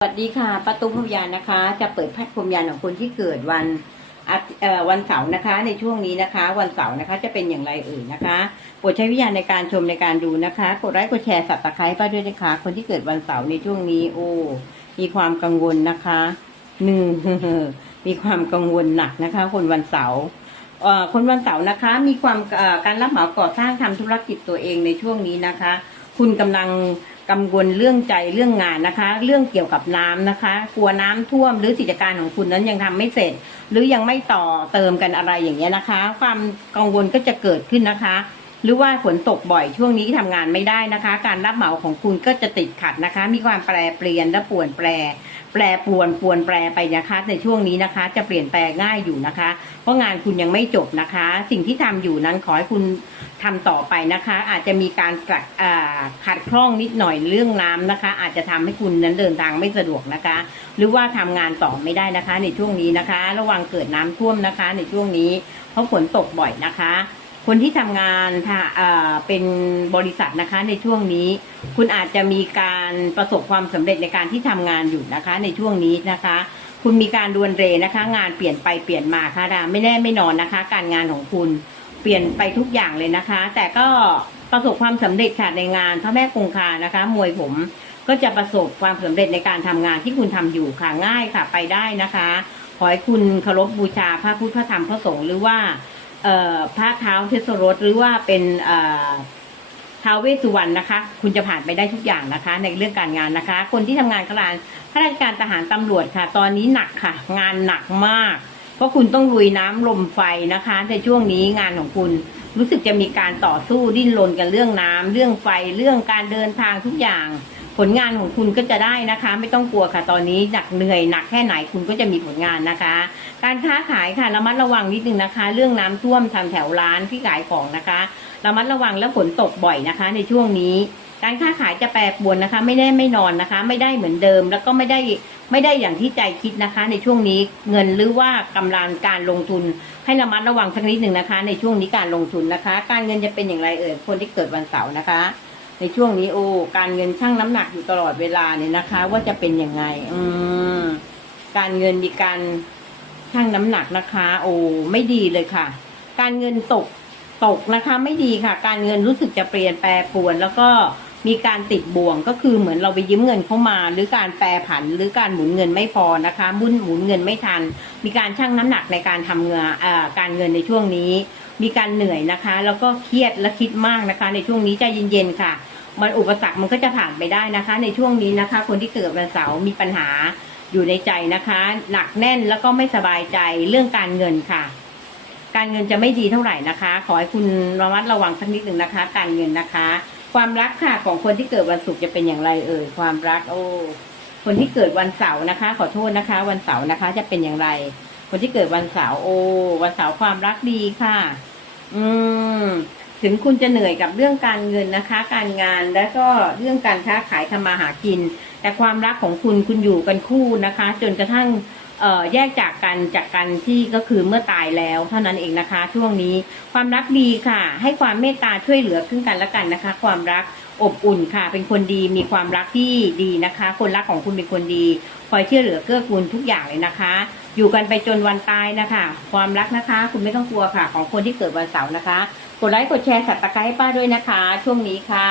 สวัสดีค่ะป้าตุ้มพยานนะคะ จะเปิดแพทย์พรมยานของคนที่เกิดวันวันเสาร์นะคะ ในช่วงนี้นะคะ วันเสาร์นะคะ จะเป็นอย่างไรเอ่ยนะคะโปรดใช้วิญญาณในการชมในการดูนะคะ กดไลค์กดแชร์สับตะไคร้ป้าด้วยนะคะ คนที่เกิดวันเสาร์ในช่วงนี้ โอ้มีความกังวลนะคะหนึ่งมีความกังวลหนักนะคะ คนวันเสาร์คนวันเสาร์นะคะ มีความการรับเหมาก่อสร้างทำธุรกิจตัวเองในช่วงนี้นะคะ คุณกำลัง กังวลเรื่องใจเรื่องงานนะคะ เรื่องเกี่ยวกับน้ำนะคะ กลัวน้ำท่วมหรือกิจการของคุณนั้นยังทำไม่เสร็จ หรือยังไม่ต่อเติมกันอะไรอย่างเงี้ยนะคะ ความกังวลก็จะเกิดขึ้นนะคะ หรือว่าฝนตกบ่อยช่วงนี้ทำงานไม่ได้นะคะ การรับเหมาของคุณก็จะติดขัดนะคะ มีความแปรเปลี่ยนและป่วนแปร แปรปรวนปรวนแปรไปนะคะ ในช่วงนี้นะคะ จะเปลี่ยนแปลงง่ายอยู่นะคะ เพราะงานคุณยังไม่จบนะคะ สิ่งที่ทำอยู่นั้นขอให้คุณ ทำต่อไปนะคะ อาจจะมีการกัดอ่าขัดข้องนิดหน่อยเรื่องน้ำนะคะ อาจจะทำให้คุณนั้นเดินทางไม่สะดวกนะคะ หรือว่าทำงานต่อไม่ได้นะคะ ในช่วงนี้นะคะ ระวังเกิดน้ำท่วมนะคะ ในช่วงนี้ เพราะฝนตกบ่อยนะคะ คนที่ทำงานถ้าอ่าเป็นบริษัทนะคะในช่วงนี้ คุณอาจจะมีการประสบความสำเร็จในการที่ทำงานอยู่นะคะ ในช่วงนี้นะคะคุณมีการดวนเรนะคะ งานเปลี่ยนไปเปลี่ยนมาค่ะดาไม่แน่ไม่นอนนะคะ การงานของคุณ ปลี่ยนไปทุกอย่างเลยนะคะ แต่ก็ประสบความสำเร็จค่ะในงานพระแม่คงคานะคะ มวยผมก็จะประสบความสำเร็จในการทำงานที่คุณทำอยู่ค่ะง่ายค่ะไปได้นะคะ ขอให้คุณเคารพบูชาพระพุทธพระธรรมพระสงฆ์หรือว่าพระเท้าเทศรสหรือว่าเป็นเท้าเวสสุวรรณนะคะ คุณจะผ่านไปได้ทุกอย่างนะคะ ในเรื่องการงานนะคะ คนที่ทำงานขลานข้าราชการทหารตำรวจค่ะ ตอนนี้หนักค่ะ งานหนักมาก เพราะคุณต้องลุยน้ำลมไฟนะคะ ในช่วงนี้งานของคุณรู้สึกจะมีการต่อสู้ดิ้นรนกันเรื่องน้ำเรื่องไฟเรื่องการเดินทางทุกอย่าง ผลงานของคุณก็จะได้นะคะ ไม่ต้องกลัวค่ะตอนนี้หนักเหนื่อยหนักแค่ไหนคุณก็จะมีผลงานนะคะ การค้าขายค่ะระมัดระวังนิดนึงนะคะ เรื่องน้ำท่วมทำแถวร้านที่ขายของนะคะระมัดระวังและฝนตกบ่อยนะคะ ในช่วงนี้ การค้าขายจะแปรปรวนนะคะ ไม่ได้ไม่นอนนะคะ ไม่ได้เหมือนเดิม แล้วก็ไม่ได้ไม่ได้อย่างที่ใจคิดนะคะ ในช่วงนี้เงินหรือว่ากำลังการลงทุน ให้ระมัดระวังสักนิดหนึ่งนะคะ ในช่วงนี้การลงทุนนะคะ การเงินจะเป็นอย่างไรเอ่ยคนที่เกิดวันเสาร์นะคะ ในช่วงนี้โอ้การเงินชั่งน้ำหนักอยู่ตลอดเวลาเนี่ยนะคะ ว่าจะเป็นยังไง อืมการเงินมีการชั่งน้ำหนักนะคะ โอ้ไม่ดีเลยค่ะ การเงินตกตกนะคะ ไม่ดีค่ะ การเงินรู้สึกจะเปลี่ยนแปรปรวนแล้วก็ มีการติดบ่วงก็คือเหมือนเราไปยืมเงินเข้ามา หรือการแปรผันหรือการหมุนเงินไม่พอนะคะมุนหมุนเงินไม่ทัน มีการชั่งน้ำหนักในการทำเงินการเงินในช่วงนี้ มีการเหนื่อยนะคะ แล้วก็เครียดและคิดมากนะคะ ในช่วงนี้ใจเย็นๆค่ะ มันอุปสรรคมันก็จะผ่านไปได้นะคะ ในช่วงนี้นะคะ คนที่เกิดวันเสาร์มีปัญหาอยู่ในใจนะคะ หนักแน่นแล้วก็ไม่สบายใจเรื่องการเงินค่ะ การเงินจะไม่ดีเท่าไหร่นะคะ ขอให้คุณระมัดระวังสักนิดหนึ่งนะคะ การเงินนะคะ ความรักค่ะของคนที่เกิดวันศุกร์จะเป็นอย่างไรเอ่ยความรัก โอ้คนที่เกิดวันเสาร์นะคะ ขอโทษนะคะ วันเสาร์นะคะ จะเป็นอย่างไร คนที่เกิดวันเสาร์โอ้วันเสาร์ความรักดีค่ะ อืม ถึงคุณจะเหนื่อยกับเรื่องการเงินนะคะ การงานและก็เรื่องการค้าขายทำมาหากิน แต่ความรักของคุณคุณอยู่กันคู่นะคะ จนกระทั่งแยกจากกันจากกันที่ก็คือเมื่อตายแล้วเท่านั้นเองนะคะ ช่วงนี้ความรักดีค่ะ ให้ความเมตตาช่วยเหลือซึ่งกันและกันนะคะ ความรักอบอุ่นค่ะ เป็นคนดีมีความรักที่ดีนะคะ คนรักของคุณเป็นคนดี คอยช่วยเหลือเกื้อกูลทุกอย่างเลยนะคะ อยู่กันไปจนวันตายนะคะ ความรักนะคะ คุณไม่ต้องกลัวค่ะ ของคนที่เกิดวันเสาร์นะคะ กดไลค์กดแชร์สับตะไคร้ให้ป้าด้วยนะคะ ช่วงนี้ค่ะ